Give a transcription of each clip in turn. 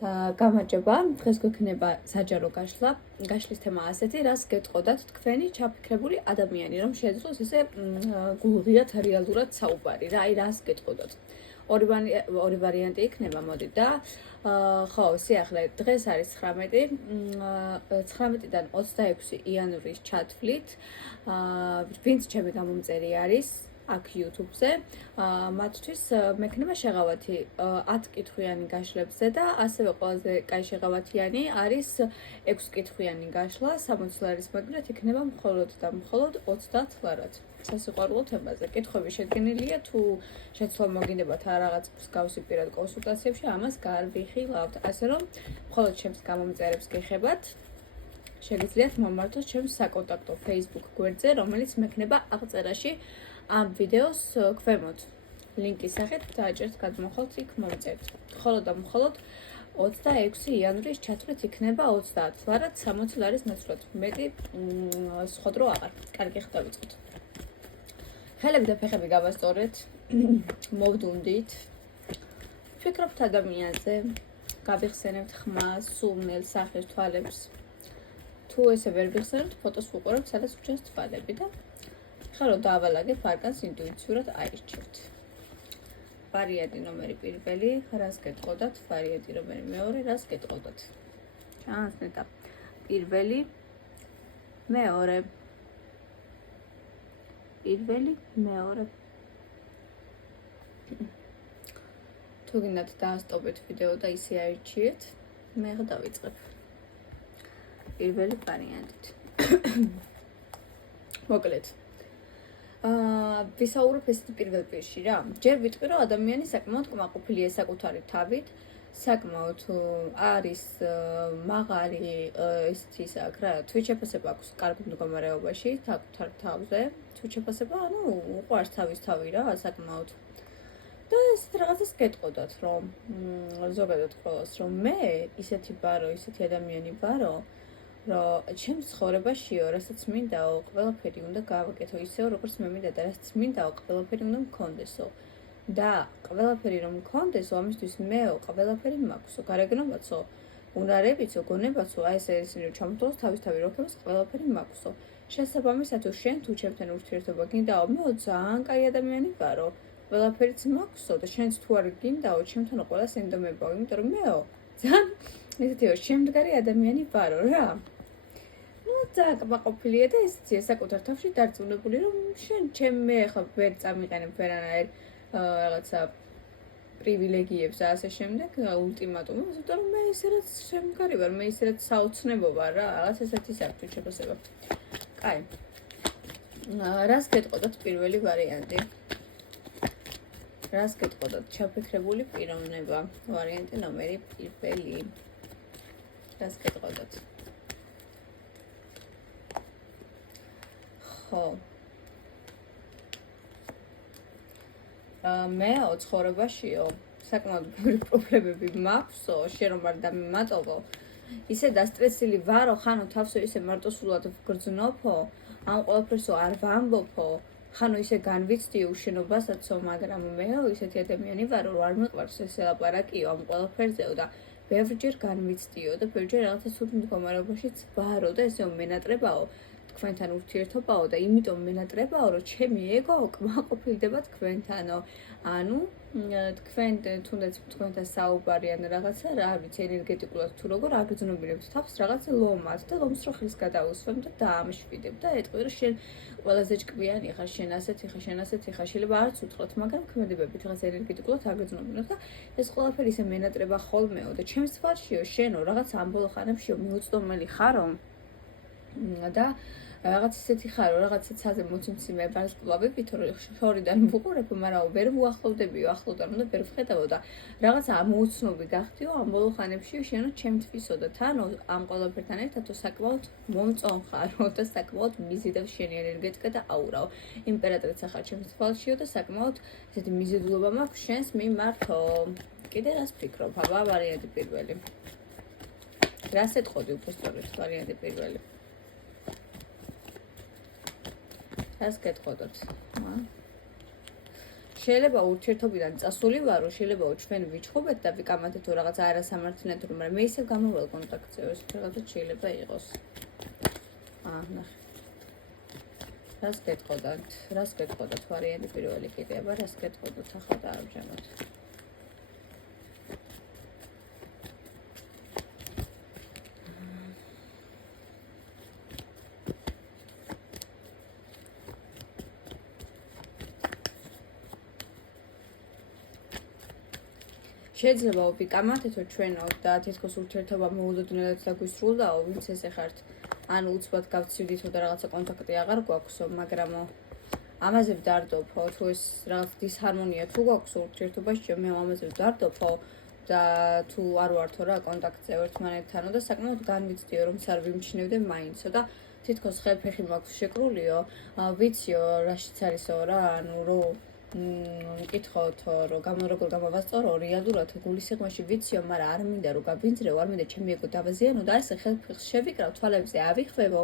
გამარჯობა, დღეს გვექნება საჯარო გაშლა. გაშლის თემა ასეთი, რას გეტყოდათ თქვენი ჩაფიქრებული ადამიანი, რომ შეეძლოს ესე გულღიათ რეალურად საუბარი რა, აი რას გეტყოდათ. ორი ვარიანტი იქნება, მოდი და ხო, სიახლე დღეს არის 19-დან 26 იანვრის ჩათვლით. ვინც ჩემი გამომწერი არის აქ YouTube-ზე, მათთვის მექნება შეღავათი 10 კითხვიანი გაშლებზე და ასევე ყველაზე კაი შეღავათიანი არის 6 კითხვიანი გაშლა 60 ლარის მაგალითად იქნება მხოლოდ და მხოლოდ 30 ლარად. სასიყვარულო თემაზე. კითხვები შედგენილია თუ შეცვლა მოგინდებათ რაღაც მსგავსი პირად კონსულტაციებში, ამას გარვიხილავთ. ასე რომ მხოლოდ ჩემს გამომწერებს გეხებათ. შეგიძლიათ მომართოთ ჩემს საკონტაქტო Facebook გვერდზე, რომელიც მექნება აღწერაში ამ ვიდეოს ქვემოთ. ლინკის სახით დააჭერთ გადმოხვალთ იქ მომწერთ. მხოლოდ და მხოლოდ 26 იანვრის ჩათვლით იქნება 30 ლარად 60 ლარის ნაცვლად. მეტი სხვა დრო აღარ. კარგი ხდა ვიწყოთ. ხელები და ფეხები გავასწორეთ. მოვდუნდით. ფიქრობთ ადამიანზე. გავიხსენებთ ხმას, სულნელს, სახეს, თვალებს. თუ ესე ვერ ვიხსენებთ, ფოტოს ვუყურებთ, სადაც გვჭირს თვალები და რომ დაავალაგებ არკანს ინტუიციურად აირჩევთ. ვარიანტი ნომერი პირველი, რას გეტყოდათ, ვარიანტი ნომერი მეორე, რას გეტყოდათ. ჩანსნეტა. პირველი, მეორე. პირველი, მეორე. თუ გინდათ დაასტოპეთ ვიდეო და ისე აირჩიეთ, მე ახლა დავიწყებ. პირველი ვარიანტით. მოკლედ ვისაუბრებ ესეთი პირველ პირში რა. ჯერ ვიტყვი რომ ადამიანი საკმაოდ კმაყოფილია საკუთარი თავით, საკმაოდ არის მაღალი ესეთი ისაკ რა, თვით შეფასება აქვს კარგ მდგომარეობაში საკუთარ თავზე, თვით შეფასება, ანუ უყვარს თავის თავი რა, საკმაოდ. და ესეთ რაღაცას გეტყოდათ, რომ ზოგადად ყველას რომ მე ისეთი ბარო, ისეთი ადამიანი ბარო, რომ ჩემს ცხოვრებაშიო, რასაც მინდაო, ყველაფერი უნდა გავაკეთო ისევ, როგორც მე მინდა და რასაც მინდაო, ყველაფერი უნდა მქონდესო. და ყველაფერი რომ მქონდესო, ამისთვის მეო, ყველაფერი მაქვსო, გარეგნობაცო, უნარებიცო, გონებაცო, აი ესე ისინი რომ ჩამოთვალოს თავისთავი როქებას, ყველაფერი მაქვსო. შესაბამისად, შენ თუ ჩემთან ურთიერთობა გინდაო, მეო ძალიან კაი ადამიანი ვარო, ყველაფერიც მაქვსო და შენც თუ არ გინდაო, ჩემთან ყველას ენდომებაო, იმიტომ რომ მეო ძალიან ესეთიო შემდგარი ადამიანი ვარო რა. ძალიან კმაყოფილია და ესეცია საკუთარ თავში დარწმუნებული რომ შენ მე ხა ვერ წამიყენებ ვერანაირ რაღაცა პრივილეგიებს და ასე შემდეგ ულტიმატუმებს, იმიტომ რომ მე ისე რაც შემდგარი ვარ, მე ისე რაც საოცნებო ვარ რა, რაღაც ესეთი საფრთხე შეფასება. კაი. რას გეტყოდათ პირველი ვარიანტი? რას გეტყოდათ? ჩაფიქრებული პიროვნება. ვარიანტი ნომერი პირველი. რას გეტყოდათ? ხო. მე ცხოვრებაშიო საკმაოდ ბევრი პრობლემები მაქვსო, შენ რომ არ დამიმატოვო. ისე დასტრესილი ვარო, ხანო თავსო ისე მარტოსულად ვგრძნობო, ამ ყველაფერსო არ ვამბობო. ხანო ისე განვიცდიო უშენობასაცო, მაგრამ მეო ისეთი ადამიანი ვარო, რომ არ მიყვარს ეს ელაპარაკიო ამ ყველაფერზეო და ბევრჯერ განვიცდიო და ბევრჯერ რაღაცა სულ მდგომარეობაშიც ვარო და ესე მენატრებაო თქვენთან ურთიერთობაო და იმიტომ მენატრებაო, რომ ჩემი ეგო კმაყოფილდება თქვენთანო. ანუ თქვენ თუნდაც თქვენთან საუბარი ან რაღაცა რა ვიცი ენერგეტიკულად თუ როგორ აგრძნობილებთ თავს რაღაცა ლომად და ლომს რო ხელს გადაუსვამ და დაამშვიდებ და ეტყვი რომ შენ ყველაზე ჭკვიანი ხარ, შენ ასეთი ხარ, შენ ასეთი ხარ, შეიძლება არც უთხრათ, მაგრამ ქმედებებით რაღაც ენერგეტიკულად აგრძნობინოთ და ეს ყველაფერი ისე მენატრება ხოლმეო და ჩემს თვალშიო შენო რაღაც ამ ბოლო ხანებშიო მიუწვდომელი ხარო და რაღაც ისეთი ხარო, რაღაც ცაზე მოციმციმე ვარსკვლავებით, რომ შორიდან ვუყურებ, მაგრამ ვერ ვუახლოვდებიო, ახლოდან უნდა ვერ ვხედავო და რაღაცა ამოუცნობი გახდიო ამ ბოლო ხანებშიო შენო ჩემთვისო და თანო ამ ყველაფერთან ერთად საკმაოდ მომწონხარო და საკმაოდ მიზიდავს შენი ენერგეტიკა და აურაო. იმპერატრიცა ხარ ჩემს თვალშიო და საკმაოდ ესეთი მიზიდულობა მაქვს შენს მიმართო. კიდე რას ფიქრობ? აბა ვარიანტი პირველი. რას ეტყოდი უბრალოდ ვარიანტი პირველი? რას გეტყოდოთ? შეიძლება ურთიერთობიდან წასული ვარო, შეიძლება ჩვენ ვიჩხუბეთ და ვიკამათეთ თუ რაღაც არასამართლიანად, მაგრამ მე ისევ გამოვალ კონტაქტზე, ეს რაღაცა შეიძლება იყოს. ნახე. რას გეტყოდათ ვარიანტი პირველი კიდე, აბა რას გეტყოდოთ ახლა და ამჟამად. შეიძლება ვიკამათეთო ჩვენო და თითქოს ურთიერთობა მოულოდნელად დაგვისრულდაო, ვინც ესე ხართ. ანუ უცბად გავცივდითო და რაღაცა კონტაქტი აღარ გვაქვსო, მაგრამ ამაზე ვდარდობო, თუ ეს რაღაც დისჰარმონია თუ გვაქვს ურთიერთობაში, მე ამაზე ვდარდობო და თუ არ ვართო რა კონტაქტზე ერთმანეთთანო და საკმაოდ განვიცდიო, რომ არ ვიმჩნევდე მაინცო და თითქოს ხელფეხი მაქვს შეკრულიო, ვიციო რაშიც არისო რა, ანუ რომ მკითხავთო, რომ როგორ გამოვასწორო, რეალურად გულისხმობაში ვიციო, მაგრამ არ მინდა რომ გავინძრევ, არ მინდა ჩემი ეგო დავაზიანო და ესე ხელფეხს შევიკრავ, თვალებზე ავიხვევო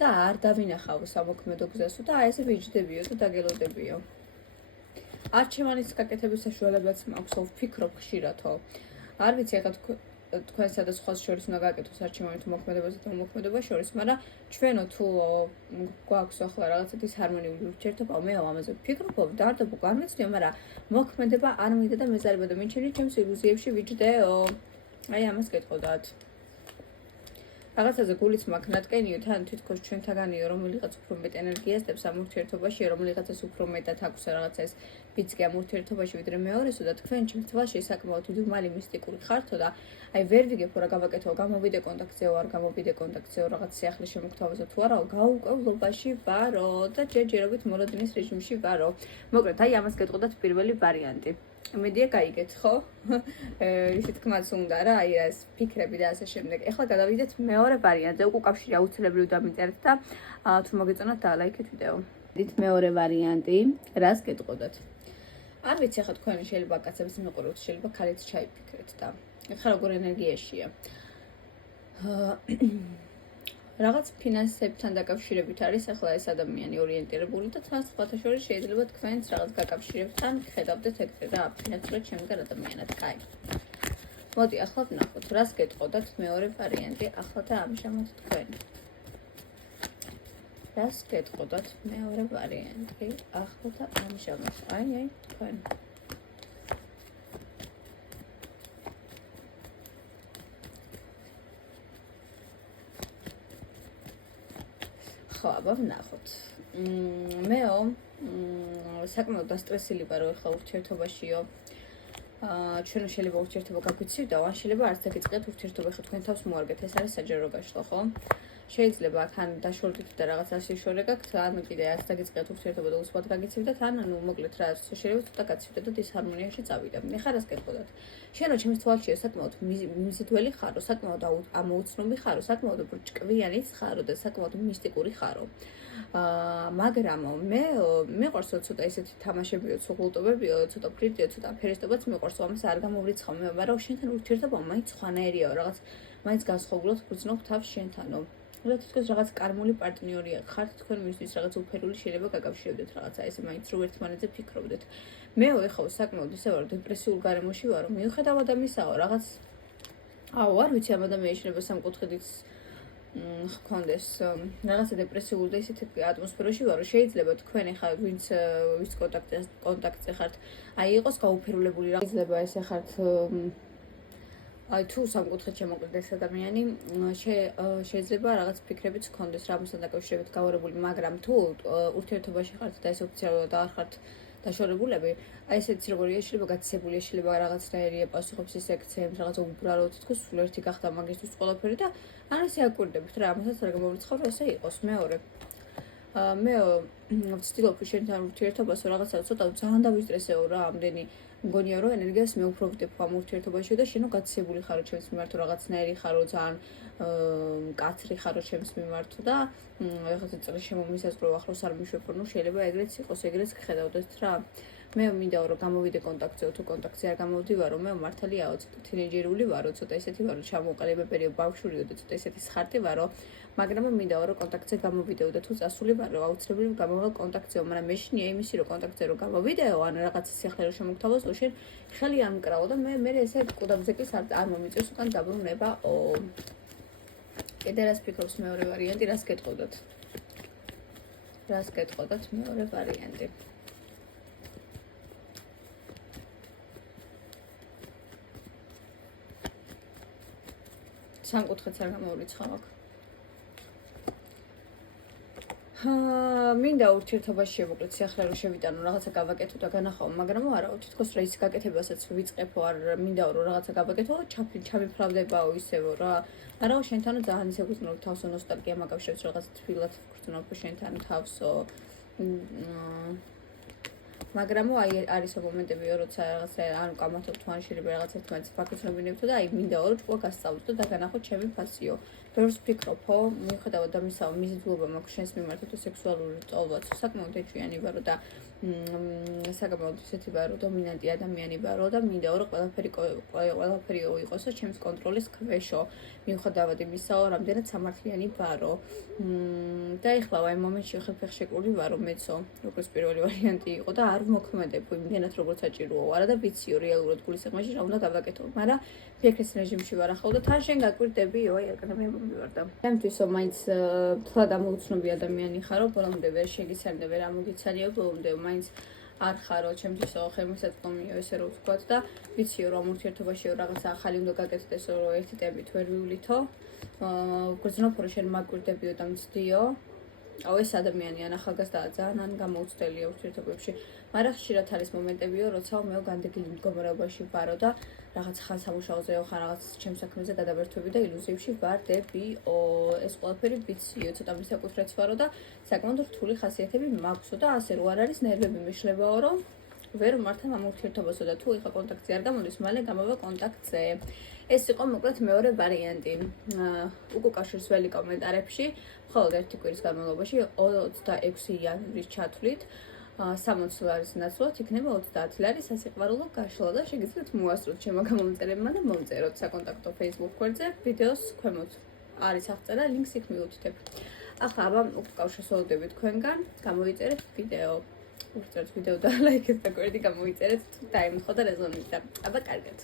და არ დავინახავ სამოქმედო გზასო და ესე ვიჯდებიო და დაგელოდებიო. არჩევანის გაკეთების საშუალებაც მაქვს, ვფიქრობ ხშირადო. არ ვიცი ახლა თქვენსა და სხვას შორის უნდა გააკეთოს არჩევანი თუ მოქმედებაზე და მოქმედება შორის, მაგრამ ჩვენო თუ გვაქვს ახლა რაღაცა დისჰარმონიული ურთიერთობა, მე ამაზე ვფიქრობ, ვდარდობ, განვიცდიო, მაგრამ მოქმედება არ მინდა და მეზარება და მიჩნევი ჩემს ილუზიებში ვიჯდეო. აი ამას გეტყოდათ. რაღაცაზე გულიც მაქვს ნატკენიო, თან თითქოს ჩვენთაგანიო, რომელიღაც უფრო მეტ ენერგიას დებს ამ ურთიერთობაში, რომელიღაცას უფრო მეტად აქვს რაღაცა ეს ვიცი ამ ურთიერთობაში ვიდრე მეორესო და თქვენ ჩემს თვალში საკმაოდ უდმალი მისტიკური ხართო და აი ვერ ვიგებ რა გავაკეთო, გამოვიდე კონტაქტზეო, არ გამოვიდე კონტაქტზეო, რაღაც სიახლის შემოგთავაზო თუ არა, გაუკვებლობაში ვარო და ჯერჯერობით მოლოდინის რეჟიმში ვარო. მოკლედ, აი ამას გეტყოდათ პირველი ვარიანტი. მედია გაიგეთ, ხო? ისე თქმაც უნდა რა, აი ეს ფიქრები და ასე შემდეგ. ეხლა გადავიდეთ მეორე ვარიანტზე, უკვე კავშირი აუცილებლივ დამიწერეთ და თუ მოგეწონათ დალაიქეთ ვიდეო. დით მეორე ვარიანტი, რას გეტყოდათ? არ ვიცი, ახლა თქვენ შეიძლება კაცების მიყუროთ, შეიძლება ქალიც ჩაიფიქრეთ და ეხლა როგორ ენერგიაშია. რაღაც ფინანსებთან დაკავშირებით არის ახლა ეს ადამიანი ორიენტირებული და თან სხვათა შორის შეიძლება თქვენც რაღაც გაკავშირებთან ხედავდეთ ეგრე რა, ფინანსურად შემდგარ ადამიანად. კაი. მოდი ახლა ვნახოთ, რას გეტყოდათ მეორე ვარიანტი ახლა და ამჟამად თქვენ. რას გეტყოდათ მეორე ვარიანტი ახლა და ამჟამად. აი, თქვენ. აბა ვნახოთ. მეო საკმაოდ დასტრესილი ვარო ახლა ურთიერთობაშიო. ჩვენ შეიძლება ურთიერთობა გაგვიცივდა, ან შეიძლება არც დაგიწყეთ ურთიერთობა, ხა თქვენ თავს მოარგეთ, ეს არის საჯარო გაშლა, ხო? შეიძლება თან დაშორდით და რაღაც ასე შორე გაქვთ, ან კიდე არც დაგიწყეთ ურთიერთობა და უცბად გაგიცივდათ, ან ანუ მოკლედ რა შეიძლება ცოტა გაცივდეთ და დისჰარმონიაში წავიდეთ. ეხლა რას გეტყოდათ? შენო ჩემს თვალშია საკმაოდ მიზიდველი ხარო, საკმაოდ ამოუცნობი ხარო, საკმაოდ ბრჭკვიანიც ხარო და საკმაოდ მისტიკური ხარო. მაგრამ მე მიყვარს ცოტა ისეთი თამაშებიო, ცუღულტობებიო, ცოტა ფრიტიო, ცოტა აფერისტობაც მიყვარს, ამას არ გამოვრიცხავ მე, მაგრამ შენთან ურთიერთობა მაინც ხვანაერიაო, რაღაც მაინც განსხვავებულად გრძნობ თავს შენთანო. და თითქოს რაღაც კარმული პარტნიორია ხართ თქვენ მისთვის რაღაც უფერული შეიძლება გაკავშირებდეთ რაღაცა ესე მაინც რომ ერთმანეთზე ფიქრობდეთ. მე ეხლა საკმაოდ ისე ვარ დეპრესიულ გარემოში ვარო, მიუხედავად ამისაო რაღაც არ ვიცი ამ ადამიანს შეიძლება სამკუთხედიც ხონდეს რაღაცა დეპრესიულ და ისეთი ატმოსფეროში ვარო, შეიძლება თქვენ ეხლა ვინც ვის კონტაქტზე ხართ, აი იყოს გაუფერულებული რა. შეიძლება ესე ხართ აი თუ სამკუთხედს შემოკლდეს ადამიანი, შეიძლება რაღაც ფიქრებიც გქონდეს რამოსთან დაკავშირებით გავარებული, მაგრამ თუ ურთიერთობაში ხართ და ეს ოფიციალურად არ ხართ დაშორებულები, აი ესეც როგორია, შეიძლება გაცისებულია, შეიძლება რაღაცნაირია პასუხობს ის ექცეებს, რაღაცა უბრალოდ თქოს სულ ერთი გახდა მაგისთვის ყველაფერი და ან ესე აკვირდებით რა, ამასაც არ გამოვრიცხავ, რომ ესე იყოს. მეორე მე ვცდილობ შენთან ურთიერთობას რაღაცა ცოტა ძალიან დავისტრესეო რა, ამდენი მგონია რომ ენერგიას მე უფრო ვდებ ამ ურთიერთობაში და შენო გაცისებული ხარო ჩემს მიმართ, რაღაცნაირი ხარო, ძალიან მკაცრი ხარო ჩემს მიმართ და რაღაცა წელი შემომისაზღვრე ახლოს არ მიშვებ, რომ შეიძლება ეგრეც იყოს, ეგრეც გხედავდეთ რა. მე მინდა რომ გამოვიდე კონტაქტზე, თუ კონტაქტზე არ გამოვდივარო, მე მართალია ცოტა თინეიჯერული ვარო, ცოტა ესეთი ვარო, ჩამოყალიბებელია ბავშვურიო და ცოტა ესეთი სხარტი ვარო, მაგრამ მინდა რომ კონტაქტზე გამოვიდეო და თუ წასული ვარო, აუცილებლად გამოვალ კონტაქტზეო, მაგრამ მეშინია იმისი რომ კონტაქტზე რომ გამოვიდეო, ან რაღაცა სიახლე რომ შემოგთავაზო, შენ ხელი არ მკრავო და მე ესე კუდაბზე კი არ მომიწევს უკან დაბრუნებაო. კიდე რას ფიქრობს მეორე ვარიანტი, რას გეტყოდათ? რას გეტყოდათ მეორე ვარიანტი? სამკუთხედს არ გამოურიცხავ აქ. მინდა ურთიერთობაში შევუყრეთ სიახლე რომ შევიტანო, რაღაცა გავაკეთო და განახავო, მაგრამ არა, თითქოს რა ის გაკეთებასაც ვიწყებო, არ მინდა რომ რაღაცა გავაკეთო, ჩამიფრავდებაო ისევ რა. არა, შენთანო ძალიან ისე გძნობ თავსო ნოსტალგია მაგავშევს რაღაცა თბილად გძნობ შენთან თავსო. მაგრამ აი არის მომენტებიო, როცა რაღაცა ანუ კამათობ თუ ან შეიძლება რაღაც ერთმანეთს ფაქცნობინებთო და აი მინდა რომ ჭკუა გასწავლოთ და დაგანახოთ ჩემი ფასიო. ბევრს ვფიქრობო, მიუხედავად ამისა, მიზიდულობა მაქვს შენს მიმართ თუ სექსუალური ტოლვაც საკმაოდ ეჭვიანი ვარო და საკმაოდ ისეთი ვარო, დომინანტი ადამიანი ვარო და მინდა რომ ყველაფერი იყოსო ჩემს კონტროლის ქვეშო. მიუხედავად იმისა, რამდენად სამართლიანი ვარო. და ეხლა აი მომენტში ხალხშეკრული ვარო მეცო, როგორც პირველი ვარიანტი იყო და არ მოქმედებ იმენად როგორც საჭიროა. არა და ვიციო რეალურად გულისხმობაში რა უნდა გავაკეთო, მაგრამ ფიქრის რეჟიმში ვარ ახლა და თან შენ გაკვირდებიო, აი აკადემია მომივარდა. ჩემთვისო მაინც თლად ამოუცნობი ადამიანი ხარო, ბოლომდე ვერ შეგიცემდა, ვერ ამოგიცალიო, ბოლომდე მაინც არ ხარო, ჩემთვისო ხელმისაწვდომიო ესე რომ ვთქვათ და ვიციო რომ ურთიერთობაში რაღაცა ახალი უნდა გაკეთდეს, რომ ერთი ტემპით ვერ ვივლითო. გრძნობ რომ შენ მაკვირდებიო და მცდიო. აუ ეს ადამიანი ან ახალგაზრდაა ძალიან ან გამოუცდელია ურთიერთობებში. მაგრამ ხშირად არის მომენტებიო, როცა მე განდეგილი მდგომარეობაში ვარო და რაღაც ხან სამუშაოზეო, ხან რაღაც ჩემს საქმეზე გადაბერთვები და ილუზიებში ვარდებიო. ეს ყველაფერი ვიციო, ცოტა მისაკუთრეც ვარო და საკმაოდ რთული ხასიათები მაქვსო და ასე რო არ არის ნერვები მეშლებაო, რომ ვერ მართავ ამ ურთიერთობასო და თუ ეხა კონტაქტზე არ გამოდის, მალე გამავა კონტაქტზე. ეს იყო მოკლედ მეორე ვარიანტი. უკუკავშირს ველი კომენტარებში, მხოლოდ ერთი კვირის განმავლობაში 26 იანვრის ჩათვლით 60 ლარის ნაცვლად იქნება 30 ლარის სასიყვარულო გაშლა და შეგიძლიათ მოასწროთ ჩემო გამომწერებმა და მომწეროთ საკონტაქტო Facebook გვერდზე, ვიდეოს ქვემოთ არის აღწერა, ლინკს იქ მიუთითებ. ახლა აბა უკავშირს ველოდები თქვენგან, გამოვიწერეთ ვიდეო. ურთიერთობ ვიდეო და ლაიქეთ და გვერდი გამოვიწერეთ თუ დაემთხვა და რეზონირდა. აბა კარგად.